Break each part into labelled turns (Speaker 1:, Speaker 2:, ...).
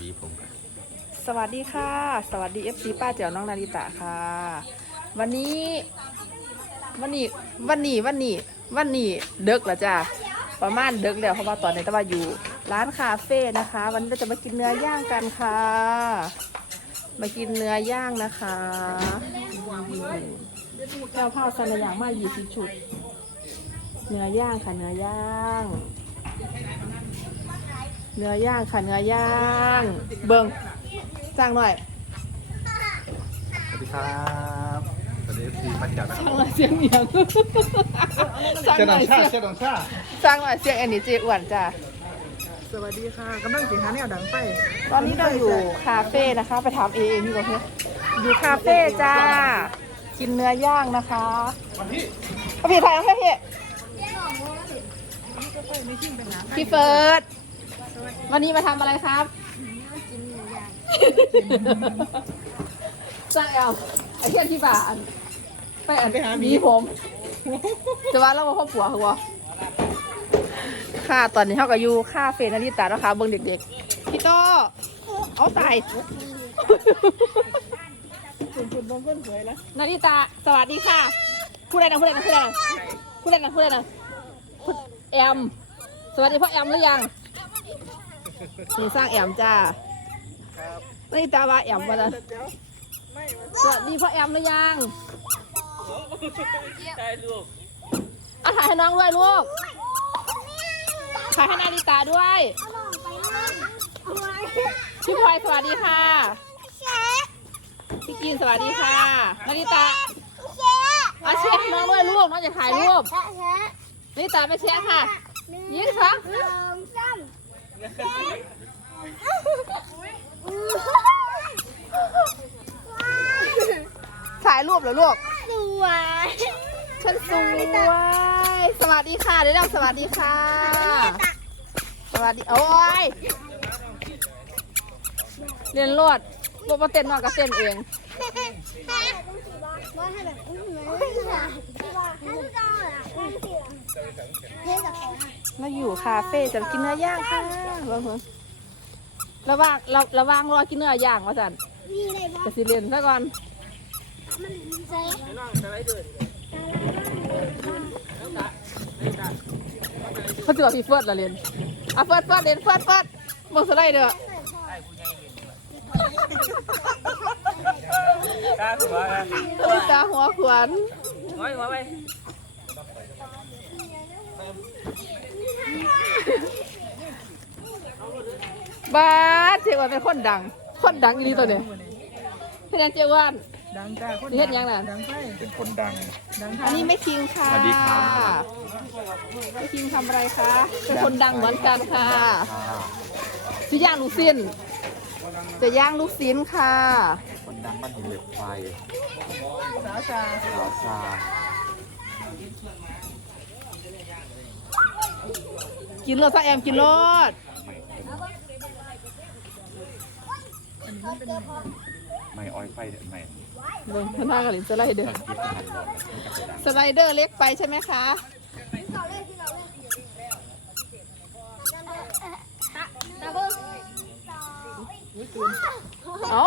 Speaker 1: วีผมกัน
Speaker 2: สวัสดีค่ะ สวัสดี FC ป้าเจ๋วน้องนาริตะค่ะ วันนี้วันนี้วันนี้วันนี้วันนี้เดึกแล้วจ้ะประมาณเดึกแล้วเพราะว่าตอนนี้ตะว่าอยู่ ร้านคาเฟ่นะคะ วันนี้เราจะมากินเนื้อย่างกันค่ะ มากินเนื้อย่างนะคะแก้วผ้าสันอย่างมากยี่สิบชุด เนื้อย่างค่ะเนื้อย่าง เนื้อย่างค่ะเนื้อย่าง เบิ้งจ้างหน่อย
Speaker 1: สวัสดีครับสวัสดีพี่พัดจัดนะค
Speaker 2: ส
Speaker 1: รับ
Speaker 2: ร้างหน่อยเสียงเหนียงสร้าง
Speaker 1: เจ้า
Speaker 2: หน่อย
Speaker 1: ดำชา
Speaker 2: เสียง
Speaker 1: เจ้าดำชา
Speaker 2: สร้างหน่อยเสียงอันนี้เจ๊อ้วนจ้ะ
Speaker 3: สวัสดีค่ะกำลังสิหาแนวดังไฟ
Speaker 2: ตอนนี้เราอยู่คาเฟ่นะคะ ไปถามเอเองดีกว่าเพื่อนอยู่คาเฟ่จ้า กินเนื้อย่างนะคะเอาพี่ถ่ายเอาให้พี่พี่เฟิร์ส วันนี้มาทำอะไรครับสร้างเอาไอ้เทียนที่บ้านไปอันไปหามีผมจะว่าเรามาพ่อผัวเหรอวะค่ะตอนนี้เขาก็อยู่คาเฟ่นาริตาแล้วค่ะเบิ่งเด็กๆพี่โตเอาตาย
Speaker 3: คุณคุณบงเพื่อนสวยแล้ว
Speaker 2: นาริตาสวัสดีค่ะพูดอะไรนะพูดอะไรนะพูดอะไรนะพูดอะไรนะพูดอะไรนะพูดแอม สวัสดีพ่อแอมหรือยัง นี่สร้างแอมจ้านาริตาว่าแอมมาแล้วสวัสดีพ่อแอมหรือยังเอาถ่ายให้น้องด้วยลูกถ่ายให้นาริตาด้วยพี่พลอยสวัสดีค่ะ พี่กินสวัสดีค่ะ นาริตาเอาเช็คน้องด้วยลูกน้องจะถ่ายรูปนาริตาไปเช็คค่ะ ยิงค่ะ ถ่ายรูปเหรอลูกฉันสวย สวัสดีค่ะเดี๋ยวเราสวัสดีค่ะ สวัสดี โอ้ย เรียนรวดรวดมาเต้นนอกกับเต้นเองเราอยู่คาเฟ่จะกินเนื้อย่างค่ะบางคนระหว่างเราระหว่างรอกินเนื้อย่างว่าสันจะสิเรียนซะก่อนเขาจะบอกพี่เฟิร์สละเรียนอะเฟิร์สเฟิร์สเรียนเฟิร์สเฟิร์สมองสไลเดอร์
Speaker 4: กล้าหัวนะ
Speaker 2: ตัวตาหัวขวัญ
Speaker 4: หัวหัวไป
Speaker 2: บ้าเจ้าวันเป็นคนดัง คนดังอีนี่ตัวเนี่ยพี่แดนเจ้าวัน
Speaker 3: ดังจ้าคน
Speaker 2: นี่เฮ็ดหยังน่ะ
Speaker 3: ดังไฟ
Speaker 1: เป็นคนดัง
Speaker 3: ดัง
Speaker 2: อันนี้ไม่คิงค่ะ
Speaker 1: สวัสดีครับ
Speaker 2: ไม่คิงทำอะไรคะเป็นคนดังเหมือนกันค่ะจะย่างลูกสิ้น จะย่างลูกสิ้นค่ะ
Speaker 1: คนดังบ้านหินเหล็กไฟ
Speaker 3: สาวชา
Speaker 1: สาวซา
Speaker 2: กินรสซะแอมกินรส
Speaker 1: ไม่อ้อยไฟไม่
Speaker 2: เบิ่งพนักงานสไลเดอร์
Speaker 1: คิดทันหมด
Speaker 2: สไลเดอร์เล็กไปใช่ไหมคะเอา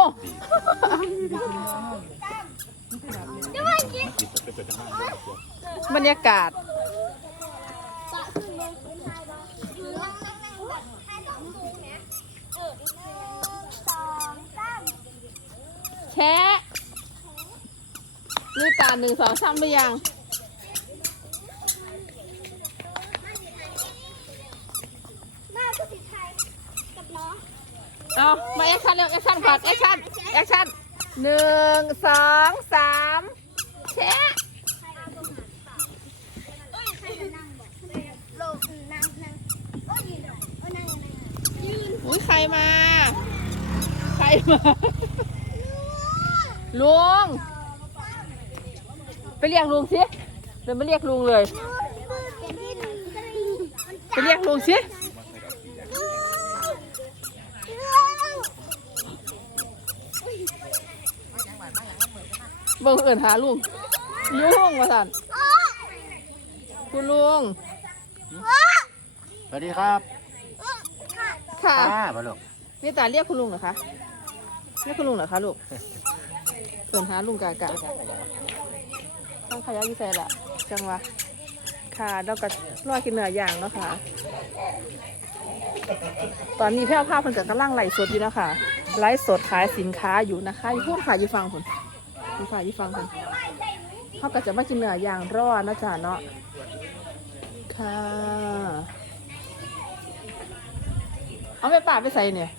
Speaker 2: บรรยากาศ แชะนี่ตาหนึ่งสองสามหรือยังเอามาแอคชั่นเร็วแอคชั่นก่อนแอคชั่นแอคชั่นหนึ่งสองสามแชะอุ้ยใครมา ใครมา ลุง ไปเรียกลุงสิเดินไปเรียกลุงเลย ไปเรียกลุงสิเบิ่งเอื่นหาลุงลุงมาสั่นคุณลุง
Speaker 1: สวัสดีครับ
Speaker 2: ค่ะ
Speaker 1: ป้ามาลูก
Speaker 2: นี่ตาเรียกคุณลุงเหรอคะ เรียกคุณลุงเหรอคะลูกเปิดหาลุงกากะต้องขยะยี่ใส่ละจังหวะค่ะแล้วก็รอกินเนื้อย่างแล้วค่ะ ตอนนี้แพร่ภาพมันจะกำลังไหลสดอยู่นะคะไลฟ์สดขายสินค้าอยู่นะคะอยู่พวกขายยู่ฟังคุณอยู่ขายยู่ฟังคุณเขาก็จะมากินเนื้อย่างรอนะจ๊ะเนาะค่ะเอาไปป่าไปใส่เนี่ย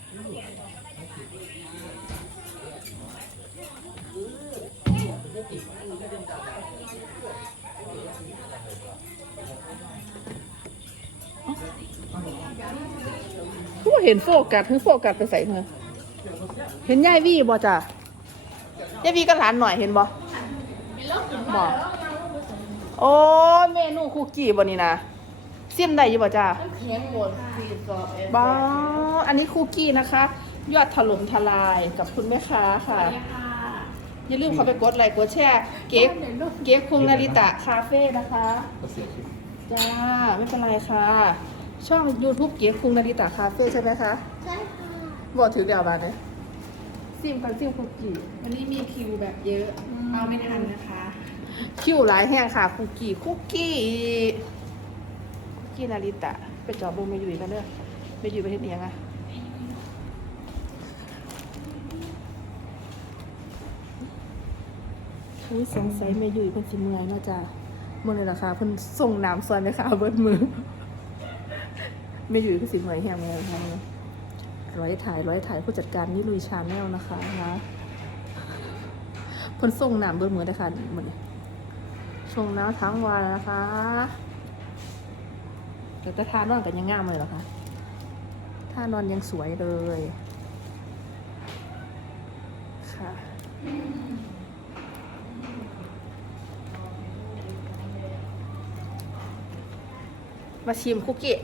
Speaker 2: เห็นโฟกัสคือโฟกัสไปใส่เธอเห็นยายวี่บ่จ้ะยายวี่ก็หลานหน่อยเห็นบ่บ่โอ้เมนูคุกกี้บ่นี่นะเสียมได้อยู่บ่จ้ะบ้าอันนี้คุกกี้นะคะ ยอดถล่มทลายกับคุณแม่ค้าค่ะอย่าลืมเขาไปกดไลค์กดแชร์เก๊กเก๊กคุงนาริตะคาเฟ่นะคะจ้าไม่เป็นไรค่ะ ช่อง YouTube เกียร์คุงนาริตาคาเฟ่ใช่ไหมคะ
Speaker 4: ใช่ค่ะ
Speaker 2: บอกถือเดี๋ยวมาเนี่ยซิมกันซิมคุกกี้
Speaker 3: วันนี้มีคิวแบบเยอะ เอาไม่ทันนะคะ
Speaker 2: คิวหลายแห้งค่ะคุกกี้คุกกี้คุกกี้นาริตะไปจอบเบงเมยุยกันเด้อเมยุยไปเฮ็ดอิหยังอะอุ้ยสงสัยเมยุยเพิ่นสิเมื่อยเนาะจ้าเมื่อเลยล่ะค่ะเพิ่นส่งน้ำซอยไหมคะเบิดมือ เมยุยเพิ่สิเมื่อยแห้งแม่ค่ะร้อยถ่ายร้อยถ่ายผู้จัดการนี่ลุยชาแนลนะคะนะเพิ่นส่งน้ำเบอร์มือได้ค่ะเหมือนส่งน้ำทั้งวันนะคะแต่แต่ทานอนกันยังงามเลยเหรอคะท่านอนยังสวยเลยค่ะมาชิมคุกกี้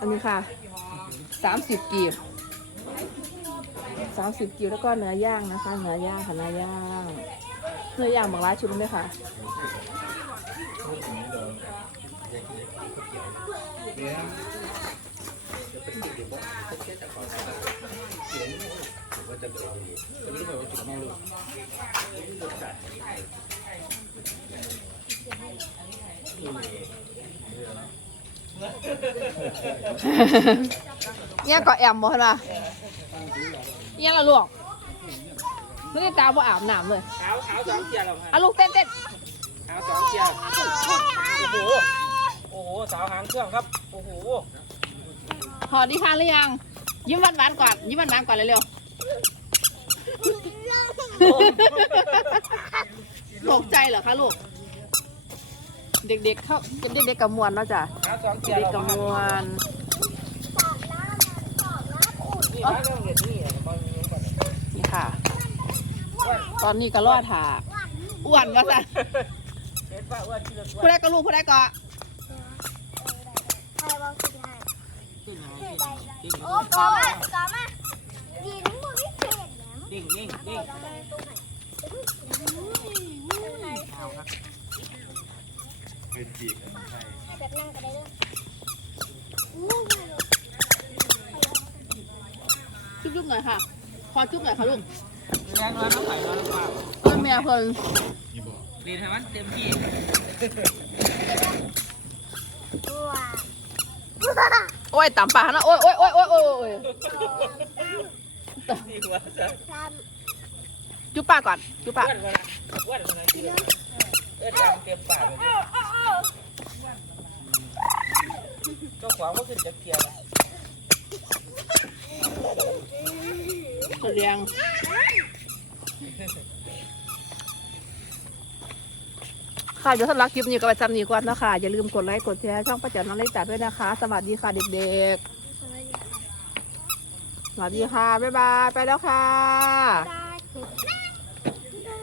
Speaker 2: อันนี้ค่ะสามสิบกีบสามสิบกีบแล้วก็เนื้อย่างนะคะเนื้อย่างค่ะเนื้อย่างเนื้อย่างบางร้านชุดไหมคะเนี่ยก็แอมบ่เหรอเนี่ยละลูกไม่ได้ตาบ่อาบน้ำเลย
Speaker 5: ขาวขาวสองเกียร์เหรอ
Speaker 2: อะลูกเต้นเต้น
Speaker 5: ขาวสองเกียร์โอ้โหโอ้โหสาวหางเครื่องครับโอ้โห
Speaker 2: พอดีค่ะหรือยัง ยิ้มหวานๆก่อนยิ้มหวานๆก่อนเร็วๆตกใจเหรอคะลูก เด็กๆเข้าเด็กๆกับมวนเนาะจ้ะ
Speaker 5: ขาวสองเกียร์
Speaker 2: เด็ก
Speaker 5: เหร
Speaker 2: กับ
Speaker 5: อ
Speaker 2: มวน
Speaker 5: นี่มาเรื่องเด็ดนี่บอลนี้ก่อน
Speaker 2: นี่ค่ะ ตอนนี้ก็รอดถาอ้วนว่าสัน
Speaker 5: เด็ดว่าอ้วนที่เรา
Speaker 2: ผู้ใดก็ลูกผู้ใดก็
Speaker 4: ใครบอกสิให้
Speaker 5: ติ้ง
Speaker 4: โอ้กอมาก่อมาดีนึงมันไม่เผ็ดนะ
Speaker 5: ติ้งนิ่งติ้ง
Speaker 1: เเป็นจีบใช่
Speaker 4: แบบนั่งก็ได้เลย
Speaker 2: จุ๊บๆหน่อยค่ะ ขอจุ๊บหน่อยค่ะลูก
Speaker 5: งานมาต้องใส่มาหรือเปล่า
Speaker 2: เอ้ยแม่เพิ่น
Speaker 1: นี่บอก
Speaker 5: ดีทำมันเต็มที่
Speaker 2: โอ้ยต่ำปากนะโอ้ยโอ้ยโอ้ยโอ้ยโอ้ยโอ้ย
Speaker 5: จุ๊
Speaker 2: บปากก่อนจุ๊บปาก
Speaker 5: อ้วนมาละอ้วนมาละเออเต็มปากเลยเจ้าของก็ขึ้นจากเกียร์ละ
Speaker 2: เรียงค่ะเดี๋ยวสำหรับคลิปนี้ก็ไปจำนี้ก่อนนะคะอย่าลืมกดไลค์กดแชร์ช่องป้าแจ๋วน้องเล็กจัดด้วยนะคะ สวัสดีค่ะเด็กๆ สวัสดีค่ะ บ๊ายบาย ไปแล้วค่ะ